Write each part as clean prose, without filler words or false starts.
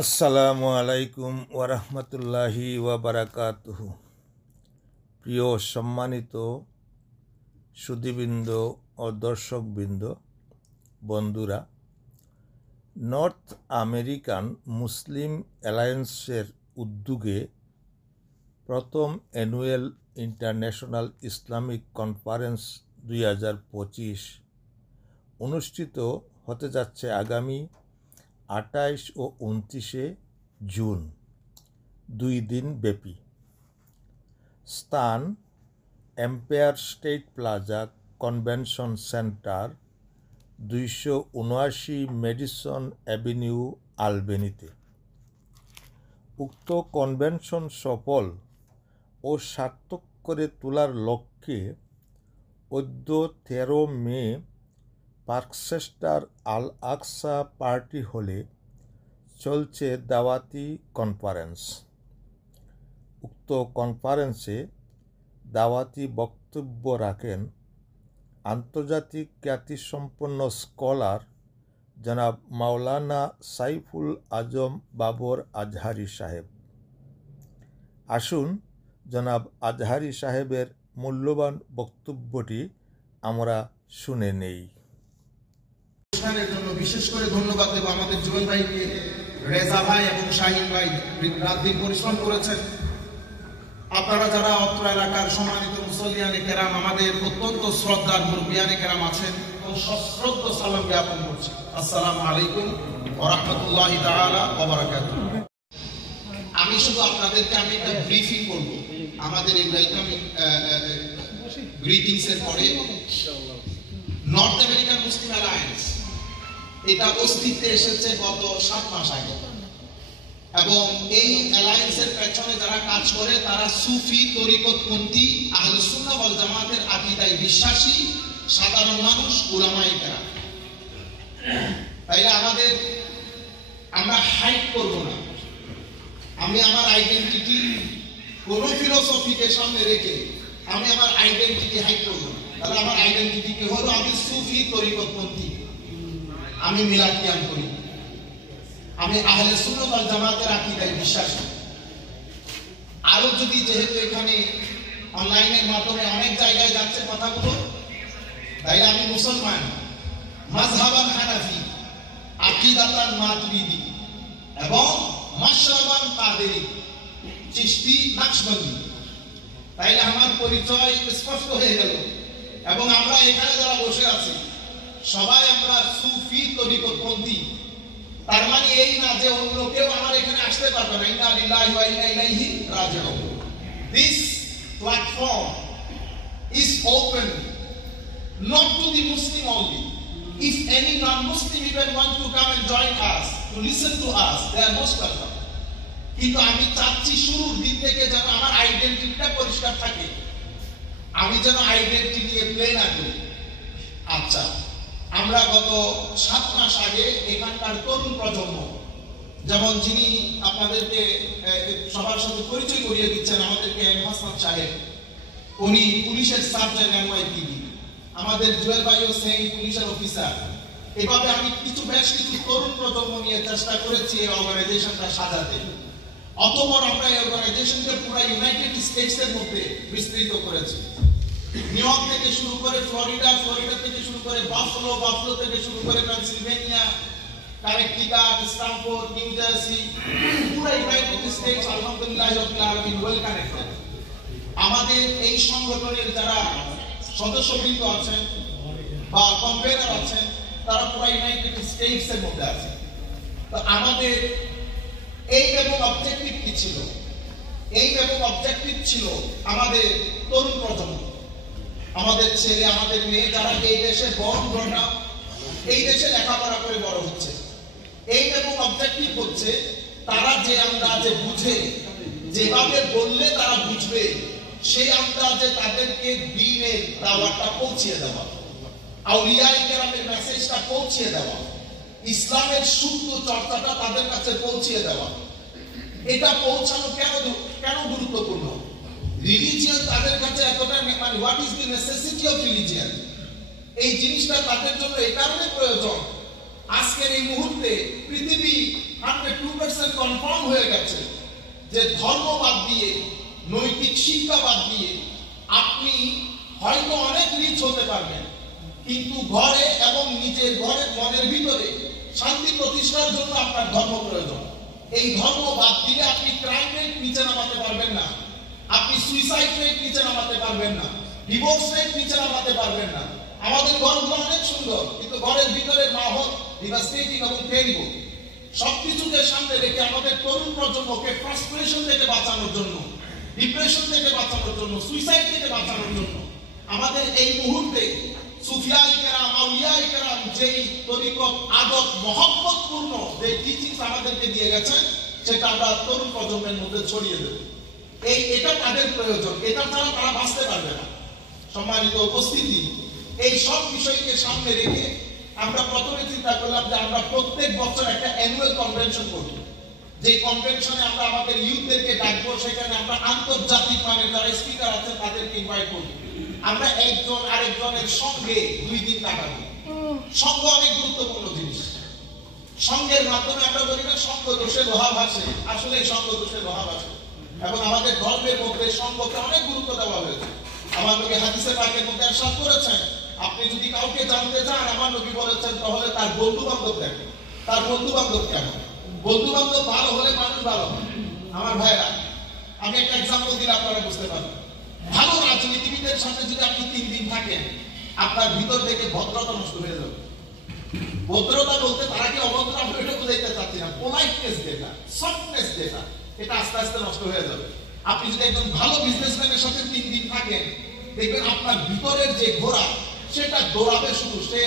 আসসালামু আলাইকুম ওয়ারাহমাতুল্লাহি ওয়াবারাকাতুহু। প্রিয় সম্মানিত সুধীবৃন্দ ও দর্শকবৃন্দ, বন্ধুরা, নর্থ আমেরিকান মুসলিম অ্যালায়েন্সের উদ্যোগে প্রথম অ্যানুয়াল ইন্টারন্যাশনাল ইসলামিক কনফারেন্স 2025 অনুষ্ঠিত হতে যাচ্ছে আগামী 28 ও 29 জুন, 2 দিন ব্যাপী। স্থান Empire State Plaza convention center, 279 Madison avenue, আলবেনিতে। উক্ত কনভেনশন সফল ও সার্থক করে তোলার লক্ষ্যে অদ্য 13 মে পার্কচেস্টার আল আকসা পার্টি হলে চলছে দাওয়াতি কনফারেন্স। উক্ত কনফারেন্সে দাওয়াতি বক্তব্য রাখেন আন্তর্জাতিক খ্যাতিসম্পন্ন স্কলার জনাব মাওলানা সাইফুল আজম বাবর আজহারি সাহেব। আসুন জনাব আজহারি সাহেবের মূল্যবান বক্তব্যটি আমরা শুনে নেই। জন্য বিশেষ করে ধন্যবাদ দেব আমাদের জুয়েল ভাইকে, রেজা ভাই এবং শাহিন ভাই রাত দিন পরিশ্রম করেছেন। আপনারা যারা অত্র এলাকার সম্মানিত মুসল্লিয়ানে কেরাম, আমাদের অত্যন্ত শ্রদ্ধার মুরব্বিয়ানে কেরাম আছেন, সশ্রদ্ধ সালাম জ্ঞাপন করছি। আসসালামু আলাইকুম ওয়া রাহমাতুল্লাহি তাআলা ওয়া বারাকাতুহু। আমি শুধু আপনাদেরকে একটা ব্রিফিং করব আমাদের এই ওয়েলকামিং গ্রিটিংস এর পরে। নর্থ আমেরিকান মুসলিম অ্যালায়েন্স এটা অস্তিত্বে এসেছে গত 7 মাস আগে, এবং এই অ্যালায়েন্সের পেছনে যারা কাজ করে তারা সুফি তরিকতপন্থী আহলে সুন্নাহ ওয়াল জামাতের আকীদায় বিশ্বাসী সাধারণ মানুষ, উলামায়ে কেরাম। তাইলে আমরা হাইড করব না। আমি আমার আইডেন্টিটি কোন ফিলোসফিকে সামনে রেখে আমি আমার আইডেন্টিটি হাইড করব না। তাহলে আমার আইডেন্টিটি কি হলো? আমি সুফি তরিকতপন্থী, আমি মিলাদ কিয়াম করি, আমি আহলে সুন্নাহ ওয়াল জামাতের আকীদায় বিশ্বাসী। আরো যদি, যেহেতু এখানে অনলাইনের মাধ্যমে অনেক জায়গায় যাচ্ছে কথাগুলো, তাইলে আমি মুসলমান, মাযহাবান হানাফি, আকীদাতান মাতুরিদি এবং মাশরাবান কাদেরি, চিশতি, নকশবন্দি। তাইলে আমার পরিচয় স্পষ্ট হয়ে গেল। এবং আমরা এখানে যারা বসে আছি সবাই আমরা সুফি তরিকতপন্থী। তার মানে এই না যে অন্য কেউ আমার এখানে আসতে পারবে না। ইন্না লিল্লাহি ওয়া ইন্না ইলাইহি রাজিউন। This platform is open not to the Muslim only. If any non-Muslim even want to come and join us, to listen to us, they are most welcome. কিন্তু আমি চাচ্ছি শুরুর দিন থেকে যেন আমার আইডেন্টিটিটা পরিষ্কার থাকে, আমি যেন আইডেন্টিটি নিয়ে প্লে না করি। আচ্ছা, আমরা গত 7 মাস আগে এখানকার তরুণ প্রজন্ম, যেমন যিনি আপনাদেরকে সবার সাথে পরিচয় করিয়ে দিচ্ছেন, আমাদেরকে হাসনাত সাহেব, উনি পুলিশের সার্জেন্ট এনওয়াইপিডি, আমাদের জুয়েল ভাইও সেম পুলিশের অফিসার। এভাবে আমি বেশ কিছু তরুণ প্রজন্ম নিয়ে চেষ্টা করেছি এই অর্গানাইজেশনটা সাজাতে। অতঃপর আমরা এই অর্গানাইজেশনকে পুরো ইউনাইটেড স্টেটস এর মধ্যে বিস্তৃত করেছি। নিউ ইয়র্ক থেকে শুরু করে ফ্লোরিডা, ফ্লোরিডা থেকে শুরু করে বাফলো, বাফলো থেকে শুরু করে Pennsylvania, Connecticut, Stamford, new jersey, পুরো ইউনাইটেড স্টেটস আলহামদুলিল্লাহ রাব্বিল আলামিন ওয়েল কানেক্টেড। আমাদের এই সংগঠনের যারা সদস্যবৃন্দ আছেন বা কনভেনার আছেন তারা পুরো ইউনাইটেড স্টেটস এর মধ্যে আছে। তো আমাদের এই এবং অবজেক্টিভ কি ছিল? এই এবং অবজেক্টিভ ছিল আমাদের তরুণ প্রজন্ম, আমাদের ছেলে, আমাদের মেয়ে যারা এই দেশে বড় না, এই দেশে লেখাপড়া করে বড় হচ্ছে। এই এবং অবজেক্টিভ হচ্ছে তারা যে আন্দাজে বুঝে, যেভাবে বললে তারা বুঝবে, সেই আন্দাজে তাদেরকে দ্বীনের দাওয়াতটা পৌঁছিয়ে দেওয়া, আউলিয়ায়ে কেরামের মেসেজটা পৌঁছিয়ে দেওয়া, ইসলামের শুদ্ধ চর্চাটা তাদের কাছে পৌঁছিয়ে দেওয়া। এটা পৌঁছানো কেন গুরুত্বপূর্ণ? রিলিজিয়ন তাদের কাছে এতটা, মানে what is the necessity of religion, এই জিনিসটা তাদের জন্য এই কারণে প্রয়োজন। আজকের এই মুহূর্তে পৃথিবী 102% 100% কনফার্ম হয়ে গেছে যে ধর্ম বাদ দিয়ে, নৈতিক শিক্ষা বাদ দিয়ে আপনি হয়তো অনেক রিচ হতে পারবেন, কিন্তু ঘরে এবং নিজের ঘরের মনের ভিতরে শান্তি প্রতিষ্ঠার জন্য আপনার ধর্ম প্রয়োজন। এই ধর্ম বাদ দিলে আপনি ক্রাইম রেট নিচে নামাতে পারবেন না, আপনি সুইসাইড রেট নিচে নামাতে পারবেন না, ডিভোর্স রেট নিচে নামাতে পারবেন না। আমাদের ঘরগুলো অনেক সুন্দর, কিন্তু ঘরের ভিতরে মাহৌল ডিভাস্টেটিং এবং টেরিবল। সবকিছুকে সামনে রেখে আমাদের তরুণ প্রজন্মকে ফ্রাস্ট্রেশন থেকে বাঁচানোর জন্য, ডিপ্রেশন থেকে বাঁচানোর জন্য, সুইসাইড থেকে বাঁচানোর জন্য আমাদের এই মুহূর্তে সুফিয়ায়ে কেরাম, আউলিয়ায়ে কেরাম যেই তরিকত আদব মহব্বতপূর্ণ যে টিচিংস আমাদেরকে দিয়ে গেছে, সেটা আমরা তরুণ প্রজন্মের মধ্যে ছড়িয়ে দেব। এটা তাদের প্রয়োজন, এটা ছাড়া তারা বাঁচতে পারবে না। সম্মানিত উপস্থিতি, এই সব বিষয়কে সামনে রেখে আমরা প্রথমে চিন্তা করলাম যে আমরা প্রত্যেক বছর একটা অ্যানুয়াল কনভেনশন করব। যে কনভেনশনে আমরা আমাদের ইউথদেরকে ডাকবো, সেখানে আমরা আন্তর্জাতিক মানের যারা স্পিকার আছে তাদেরকে ইনভাইট করব। আমরা একজন আরেকজনের সঙ্গে 2 দিন কাটাবো। সঙ্গ অনেক গুরুত্বপূর্ণ জিনিস। সঙ্গের মাধ্যমে আমরা বলি না সঙ্গ দোষে লোহা ভাসে, আসলে সঙ্গ দোষে লোহা ভাসে। এবং আমাদের ধর্মের মধ্যে সঙ্গকে অনেক গুরুত্ব দেওয়া হয়েছে। আমার নবী হাদিসে পাকের মধ্যে ইরশাদ করেছেন, আপনি যদি কাউকে জানতে চান, আমার নবী বলেছেন, তাহলে তার বন্ধু বান্ধব দেখেন। তার বন্ধু বান্ধব কেমন? বন্ধু বান্ধব ভালো হলে মানুষ ভালো। আমার ভাইরা, আমি একটা এক্সাম্পল দিলে আপনারা বুঝতে পারবেন। ভালো রাজনীতিবিদের সাথে যদি আপনি 3 দিন থাকেন, আপনার ভিতর থেকে ভদ্রতা নষ্ট হয়ে যাবে। ভদ্রতা বলতে তারা কি অভদ্র, আমি এটা বুঝাইতে চাচ্ছি না। পোলাইটনেস যেটা, সফটনেস যেটা, এটা আস্তে আস্তে নষ্ট হয়ে যাবে। আপনি যদি একজন ভালো বিজনেসম্যানের সাথে 3 দিন থাকেন, দেখবেন আপনার ভিতরের যে ঘোড়া সেটা দৌড়াবে শুধু। সে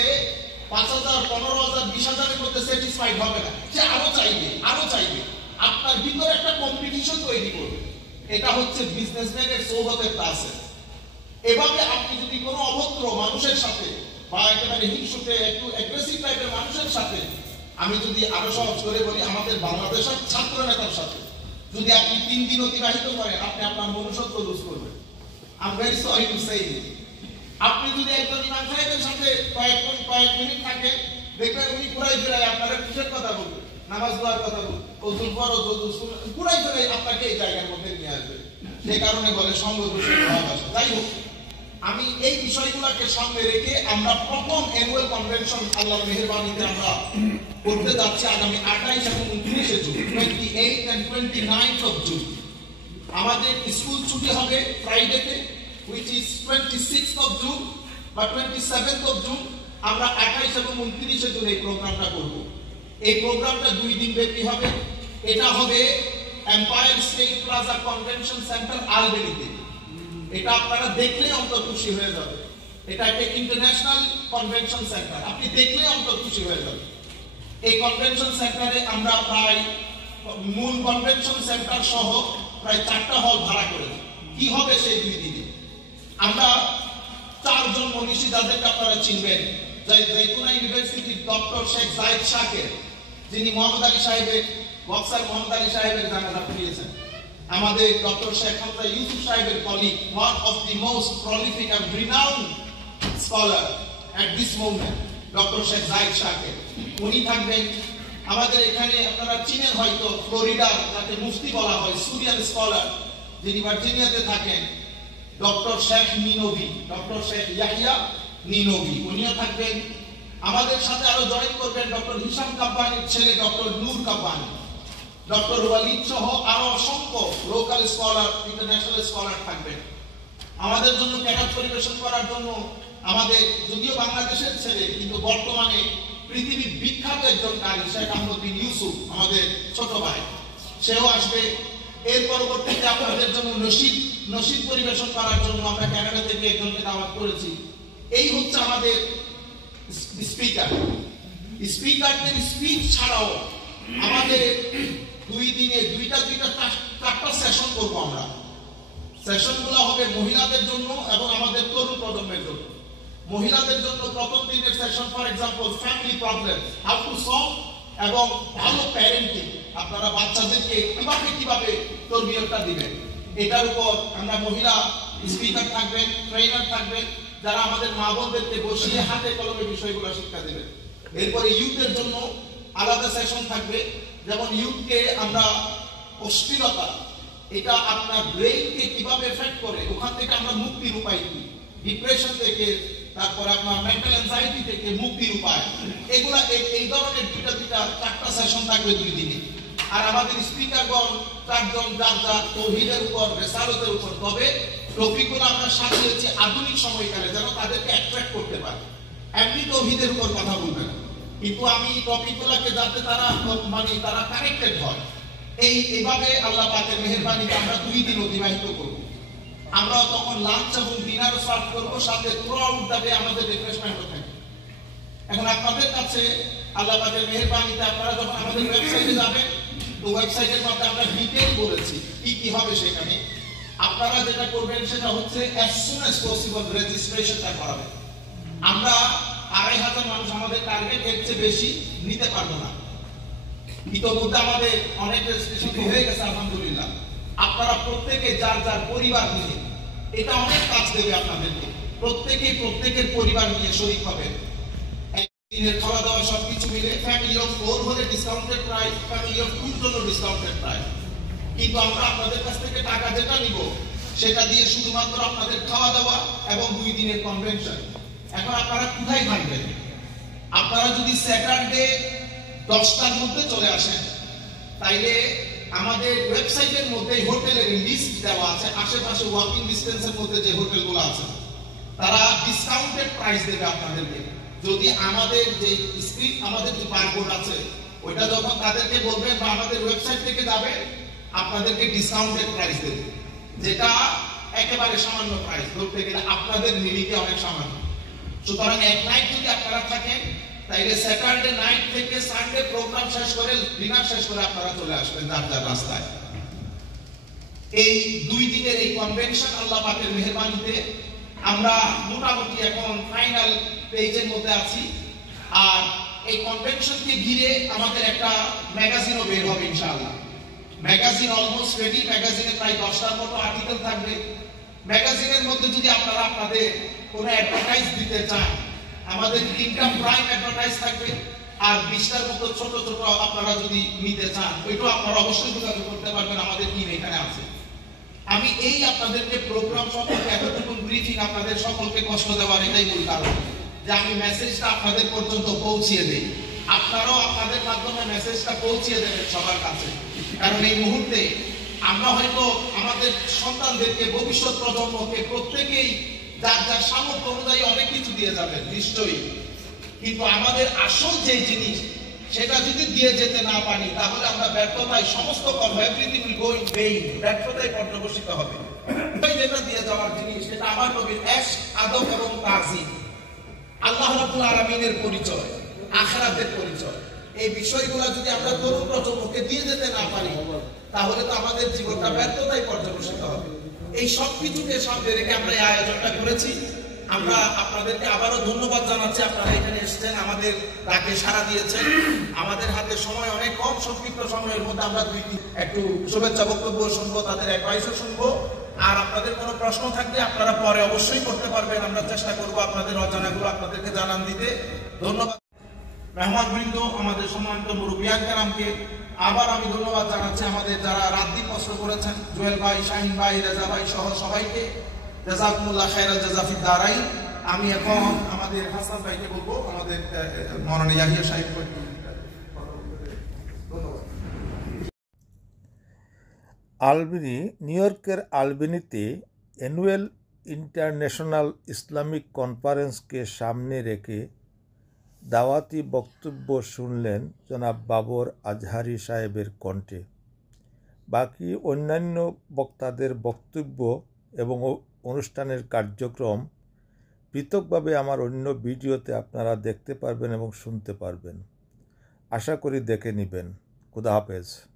5,000, 15,000, 20,000-এর মধ্যে স্যাটিসফাইড হবে না, সে আরো চাইবে, আরো চাইবে। আপনার ভিতরে একটা কম্পিটিশন তৈরি করবে। এটা হচ্ছে বিজনেসম্যানের সৌগতের তাসে। এভাবে আপনি যদি কোনো অভদ্র মানুষের সাথে বা একেবারে হিংসুটে একটু অ্যাগ্রেসিভ টাইপের মানুষের সাথে, আমি যদি আরো সহজ করে বলি, আমাদের বাংলাদেশের ছাত্র নেতার সাথে যদি আপনি 3 দিন অতিবাহিত করেন, আপনি আপনার মনুষ্যত্ব লুজ করবেন। I am very sorry to say this. আপনি যদি একজন ইমাম সাহেবের সাথে কয়েক মিনিট থাকেন, দেখবেন উনি পুরাই ফেরাই আপনারা কিসের কথা বলবেন, নামাজ পড়ার কথা বলবেন, ওযুর ফরজ, ওযু সুন্নাত, পুরাই ফেরাই আপনাকে এই জায়গার মধ্যে নিয়ে আসবে। সেই কারণে বলে সঙ্গ দোষের ভালোবাসা। যাই হোক, আমি এই বিষয়গুলোকে সামনে রেখে আমরা প্রথম অ্যানুয়াল কনভেনশন আল্লাহর মেহেরবানিতে আমরা করতে যাচ্ছি আগামী 28 এবং 29 June, 28 and 29th of June। আমাদের স্কুল ছুটি হবে ফ্রাইডেতে, which is 26th of June বা 27th of June। আমরা 28 এবং 29 জুন এই প্রোগ্রামটা করব। এই প্রোগ্রামটা 2 দিন ব্যাপী হবে। এটা হবে Empire State Plaza convention center, আলবেনিতে। এটা আপনারা দেখলে অন্তর খুশি হয়ে যাবে। এটা একটা ইন্টারন্যাশনাল কনভেনশন সেন্টার, আপনি দেখলে অন্তর খুশি হয়ে যাবে। এই কনভেনশন সেন্টারে আমরা প্রায় মূল কনভেনশন সেন্টার সহ প্রায় 4টা হল ভাড়া করেছি। কি হবে সেই 2 দিনে? আমরা 4 জন মনীষী যাদেরকে আপনারা চিনবেন। জৈতুনা ইউনিভার্সিটির ডক্টর শেখ জায়েদ শাকের, যিনি মোহাম্মদ আলী সাহেবের, বক্সার মোহাম্মদ আলী সাহেবের জানাজা পড়িয়েছেন। আমাদের ডক্টর শেখ হামজা ইউসুফ সাহেবের colleague, one of the most prolific and renowned scholar at this moment, doctor Sheikh Zayed Shaker, উনি থাকবেন। আমাদের এখানে আপনারা চিনেন হয়তো, ফ্লোরিডার যাকে মুফতি বলা হয়, সুরিয়ান স্কলার, যিনি ভার্জিনিয়াতে থাকেন, ডক্টর শেখ নিনবী, ডক্টর শেখ ইয়াহিয়া নিনবী, উনিও থাকবেন। আমাদের সাথে আরো জয়েন করবেন ডক্টর হিশাম কাব্বানির ছেলে ডক্টর নূর কাব্বানি, ডক্টর ওয়ালিদ সহ আরো অসংখ্য লোকাল স্কলার, ইন্টারন্যাশনাল স্কলার থাকবেন। আমাদের জন্য ক্যাডার পরিবেশন করার জন্য আমাদের, যদিও বাংলাদেশের ছেলে কিন্তু বর্তমানে পৃথিবীর বিখ্যাত একজন কারি শেখ আহমদ বিন ইউসুফ, আমাদের ছোট ভাই, সেও আসবে। এর পরবর্তীতে আপনাদের জন্য নসিদ পরিবেশন করার জন্য আমরা ক্যানাডা থেকে একজনকে দাওয়াত করেছি। এই হচ্ছে আমাদের স্পিকার। স্পিকারদের স্পিচ ছাড়াও আমাদের 2 দিনে 2টা সেশন করবো আমরা। সেশনগুলো হবে মহিলাদের জন্য এবং আমাদের তরুণ প্রজন্মের জন্য। মহিলাদের জন্য প্রথম দিনের session, for example, family problem, how to solve, এবং ভালো প্যারেন্টিং, আপনারা বাচ্চাদেরকে কিভাবে তরবিয়তটা দিবেন, এটার উপর আমরা মহিলা স্পিকার থাকবেন, ট্রেনার থাকবেন, যারা আমাদের মা বোনদেরকে বসিয়ে হাতে কলমে বিষয়গুলো শিক্ষা দেবেন। এরপরে ইউথের জন্য আলাদা সেশন থাকবে, যেমন ইউথকে আমরা অশ্লীলতা, এটা আপনার ব্রেইনকে কিভাবে এফেক্ট করে, ওখান থেকে আমরা মুক্তির উপায় কি, ডিপ্রেশন থেকে, তারপর আপনার মেন্টাল অ্যাংজাইটি থেকে মুক্তির উপায়, এগুলা এই ধরনের দুইটা চারটা সেশন থাকবে 2 দিনে। আর আমাদের স্পিকারগণ 4 জন যার যার তৌহিদের উপর, রেসালতের উপর, তবে টপিকগুলো আমরা সাজিয়েছি আধুনিক সময়কালে যেন তাদেরকে অ্যাট্রাক্ট করতে পারে। এমনি তৌহিদের উপর কথা বলবে না, কিন্তু আমি টপিকগুলোকে যাতে তারা তারা কানেক্টেড হয়, এইভাবে আল্লাহ পাকের মেহেরবানিতে আমরা 2 দিন অতিবাহিত করব। আমরা তখন লাঞ্চ এবং ডিনার সার্ভ করব, সাথে থ্রু আউট দ্য ডে আমাদের রিফ্রেশমেন্টও থাকবে। এখন আপনাদের কাছে আল্লাহ পাকের মেহেরবানিতে আপনারা যখন আমাদের ওয়েবসাইটে যাবেন, তো ওয়েবসাইটের মধ্যে আমরা ডিটেইল বলেছি কি কি হবে সেখানে। আপনারা যেটা করবেন সেটা হচ্ছে as soon as possible রেজিস্ট্রেশনটা করাবেন। আমরা 2500 মানুষ আমাদের টার্গেট, এর চেয়ে বেশি নিতে পারবো না। ইতিমধ্যে আমাদের অনেক রেজিস্ট্রেশন হয়ে গেছে আলহামদুলিল্লাহ। আপনারা প্রত্যেকে যার যার পরিবার নিয়ে, এটা অনেক কাজ দেবে আপনাদেরকে, প্রত্যেকের পরিবার নিয়ে শরীক হবেন। একদিনের খাওয়া দাওয়া সবকিছু মিলে ফ্যামিলি অফ 4 হলে ডিসকাউন্টেড প্রাইস, ফ্যামিলি অফ 2 জন্য ডিসকাউন্টেড প্রাইস। কিন্তু আমরা আপনাদের কাছ থেকে টাকা যেটা নিব সেটা দিয়ে শুধুমাত্র আপনাদের খাওয়া দাওয়া এবং 2 দিনের কনভেনশন। এখন আপনারা কোথায় থাকবেন? আপনারা যদি স্যাটারডে 10টার মধ্যে চলে আসেন, তাইলে আমাদের ওয়েবসাইটের মধ্যে হোটেলের লিস্ট দেওয়া আছে, আশেপাশে ওয়াকিং ডিসটেন্সের মধ্যে যে হোটেলগুলো আছে তারা ডিসকাউন্টেড প্রাইস দেবে আপনাদেরকে। যদি আমাদের যে স্ক্রিপ্ট, আমাদের যে বারকোড আছে, ওইটা যখন তাদেরকে বলবেন বা আমাদের ওয়েবসাইট থেকে যাবে, আপনাদেরকে ডিসকাউন্টেড প্রাইস দেবে, যেটা একেবারে সামান্য প্রাইস, ধরতে গেলে আপনাদের নিরিখে অনেক সামান্য। সুতরাং এক নাইট যদি আপনারা থাকেন, তাইলে স্যাটারডে নাইট থেকে সানডে প্রোগ্রাম শেষ করে, ডিনার শেষ করে আপনারা চলে আসবেন যার যার রাস্তায়। এই 2 দিনের এই কনভেনশন আল্লাহ পাকের মেহেরবানিতে আমরা মোটামুটি এখন ফাইনাল পেজের মধ্যে আছি। আর এই কনভেনশনকে ঘিরে আমাদের একটা ম্যাগাজিনও বের হবে ইনশাআল্লাহ। Magazine almost ready. ম্যাগাজিনে প্রায় 10টার মতো আর্টিকেল থাকবে। ম্যাগাজিনের মধ্যে যদি আপনারা আপনাদের কোনো অ্যাডভার্টাইজ দিতে চান, আমাদের 3টা প্রাইম অ্যাডভার্টাইজ থাকবে, আর 20টার মতো ছোট ছোট আপনারা যদি নিতে চান, ওইটাও আপনারা অবশ্যই যোগাযোগ করতে পারবেন, আমাদের টিম এখানে আছে। আমি এই আপনাদেরকে প্রোগ্রাম সম্পর্কে এতটুকু ব্রিফিং আপনাদের সকলকে কষ্ট দেওয়ার এটাই মূল কারণ, যে আমি মেসেজটা আপনাদের পর্যন্ত পৌঁছিয়ে দেই। আপনারাও আপনাদের মাধ্যমে মেসেজটা পৌঁছিয়ে দেবেন সবার কাছে। কারণ এই মুহূর্তে আমরা হয়তো আমাদের সন্তানদেরকে, ভবিষ্যৎ প্রজন্মকে প্রত্যেকেই যার যার সামর্থ্য অনুযায়ী অনেক কিছু দিয়ে যাবেন নিশ্চয়ই, কিন্তু আমাদের আসল যে জিনিস সেটা যদি দিয়ে যেতে না পারি, তাহলে আমরা ব্যর্থতায় সমস্ত কর্ম, everything will go in vain, ব্যর্থতায় পর্যবসিত হবে। যেটা দিয়ে যাওয়ার জিনিস, সেটা আমার নবীর ইশক, আদব এবং তাজিম, আল্লাহ রাব্বুল আলামিনের পরিচয়, আখিরাতের পরিচয়। এই বিষয়গুলো যদি আমরা তরুণ প্রজন্মকে দিয়ে যেতে না পারি, তাহলে তো আমাদের জীবনটা ব্যর্থতায় পর্যবসিত হবে। এই সব কিছুকে সামনে রেখে আমরা এই আয়োজনটা করেছি। আমরা আপনাদেরকে আবারও ধন্যবাদ জানাচ্ছি, আপনারা এখানে এসেছেন, আমাদের ডাকে সাড়া দিয়েছেন। আমাদের হাতে সময় অনেক কম, সংক্ষিপ্ত সময়ের মধ্যে আমরা একটু শুভেচ্ছা বক্তব্য শুনবো, তাদের অ্যাডভাইসও শুনবো। আর আপনাদের কোনো প্রশ্ন থাকলে আপনারা পরে অবশ্যই করতে পারবেন। আমরা চেষ্টা করবো আপনাদের অজানাগুলো আপনাদেরকে জানান দিতে। ধন্যবাদ মেহমানবৃন্দ, আমাদের সম্মানিত মুরব্বিয়ান কেরামকে। আবার আমি ধন্যবাদ জানাচ্ছি আমাদের যারা রাতদিন কষ্ট করেছেন, জুয়েল ভাই, শাহিন ভাই, রেজা ভাই সহ সবাইকে। জাযাকুমুল্লাহ খায়রান জাযা ফিদ দারাইন। আমি এখন আমাদের হাসান ভাইকে বলবো, আমাদের মাওলানা ইয়াহিয়া সাহেব। আলবেনি, নিউ ইয়র্কের আলবেনিতে অ্যানুয়াল ইন্টারন্যাশনাল ইসলামিক কনফারেন্সকে সামনে রেখে দাওয়াতি বক্তব্য শুনলেন জনাব বাবর আজহারি সাহেবের কণ্ঠে। বাকি অন্যান্য বক্তাদের বক্তব্য এবং অনুষ্ঠানের কার্যক্রম পৃথকভাবে আমার অন্য ভিডিওতে আপনারা দেখতে পারবেন এবং শুনতে পারবেন। আশা করি দেখে নেবেন। খুদা হাফেজ।